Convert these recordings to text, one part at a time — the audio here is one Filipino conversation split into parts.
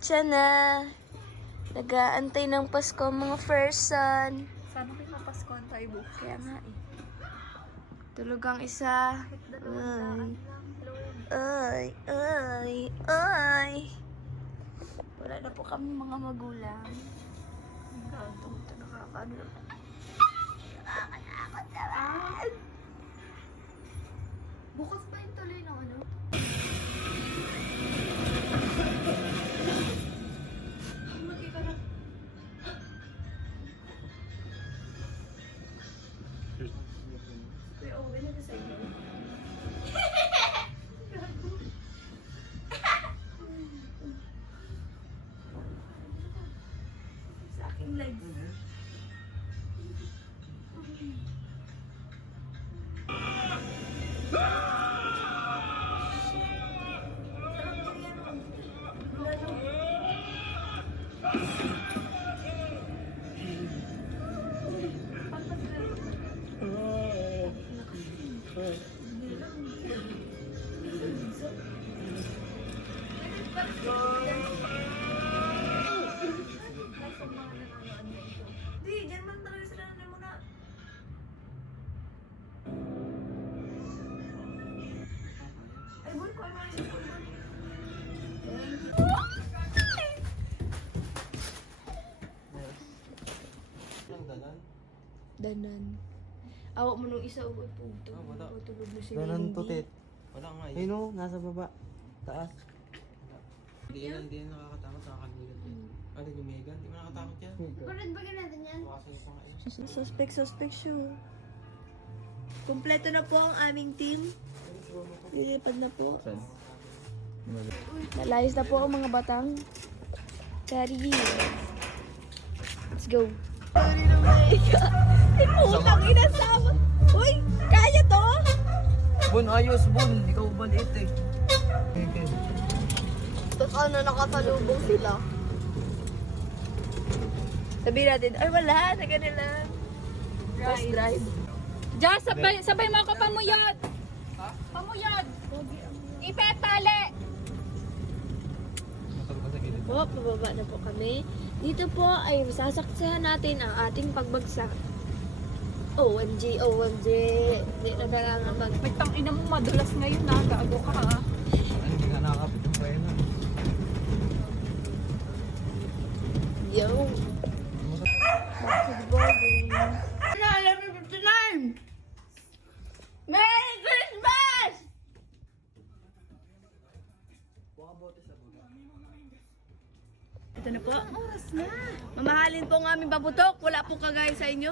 petsa na. Nag-aantay ng Pasko ang mga person. Sana may mapaskuhan tayo bukas. Kaya nga eh. Tulog ang isa. Ay. Ay. Wala na po kami mga magulang. Ito nakakaano. Nakakakot naman. Bukas ba yung tuloy ng ano? Sa aking legs. Di, dyan man talaga sila na muna. Ay, buwan ko, ay mga isip ko. Danan. Awak mo nung isa ugot po ito. wala. Tulog na si Danan tutit. Wala nga eh. Ayun o, nasa baba. Taas. Hindi yan nakakatakot, nakakagulat yan. Ano yung Megan? Hindi mo nakatakot yan? Parang bagay natin yan. Bukasan ko pa nga yun. Suspect siya. Kompleto na po ang aming team. Lilipad na po. Saan? Nalayas na po ang mga batang. Kari. Let's go. Sorry na mga putang inasama. Uy, kaya to? Bun, ayos bun. Ikaw maliit eh. Tapos ano, nakasalubong sila. Sabihin natin, ay wala, na ganila. First drive. Diyan, sabay mo ako pamuyod. Pamuyod. Ipet tali. Po, pababa na po kami. Dito po ay masasaksihan natin ang ating pagbagsak. OMG, OMG. Hindi na kailangan mag... May tangina mo madulas ngayon na. Gago ka ha. Hindi nga nakakapit yung pwena. Yo. Back to the ballgame. Alam mo, 59! Merry Christmas! Ito na po. Oras na. Mamahalin po ang aming paputok. Wala po kagaya sa inyo.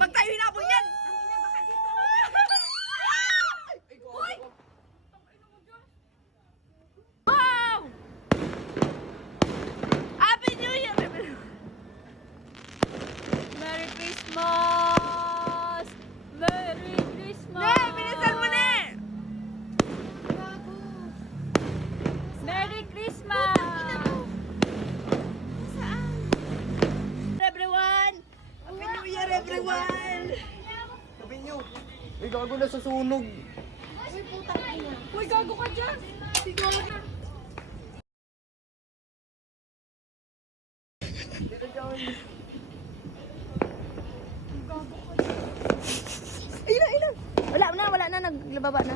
Pag tayo hinapon yan! Uy! Wow! Happy New Year! Merry Christmas! Merry Christmas! Ne! Bilisan mo na! Merry Christmas! Everyone! Happy New Year, everyone! Sabi nyo. Ay, gago na susunog. Uy, gago ka dyan! Ayun na, ayun na! Wala na, naglababa na.